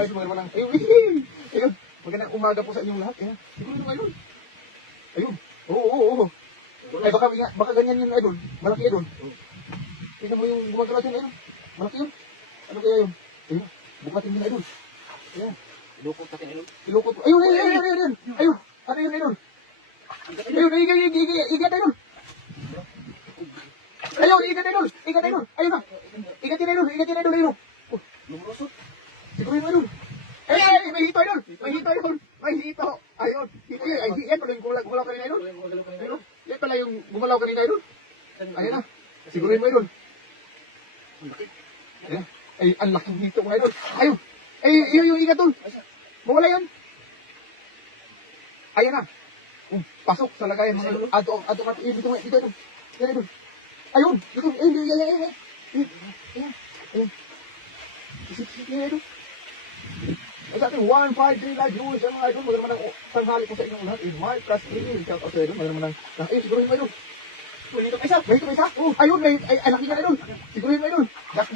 Idol, magandang manang. Ayun. Magandang umaga po sa inyong lahat. Ayan. Siguro yung Idol. Ayun. Oo. Ay, baka ganyan yun, Idol. Malaki, Idol. Tingnan mo yung gumagalaw dyan, Idol. Malaki yun. Ano kaya yun? Ayun. Bukatin yun, Idol. Ayan. Ilukot natin, Idol. Ilukot. Ayun. Ayun. Ano yun, Idol? Ayun, igat, Idol. Ayun, igat, Idol. Ayun na. Igatin, Idol. Ayun. Lumurusot. Siguro yung Idol. Ay, may hito, Idol. May hito. Ayun. Hito yun. Ay, yan pala yung gumalaw kanina, Idol. Ayun. Yan pala yung gumalaw kanina, Idol. Ayan na. Siguro yung Idol. Ayan. Ay, ang laking hito, mga Idol. Ayun. Ay, yun yung igat, Idol. Mawala yun. Ayan na. Pasok sa lagayan, mga Idol. Ato. Dito, Idol. Yan, Idol. Ayun. Dito. Ayun. Isip-isip niya, Idol. Sa ating 153 live viewers, mga Idol, magandang manang tanghali po sa inyong lahat. In my class 3, shout out sa Idol, magandang manang, ayun, siguro yung Idol. May hito pa isa. Ayun, ay, laki nga, Idol. Siguro yung Idol. Ay,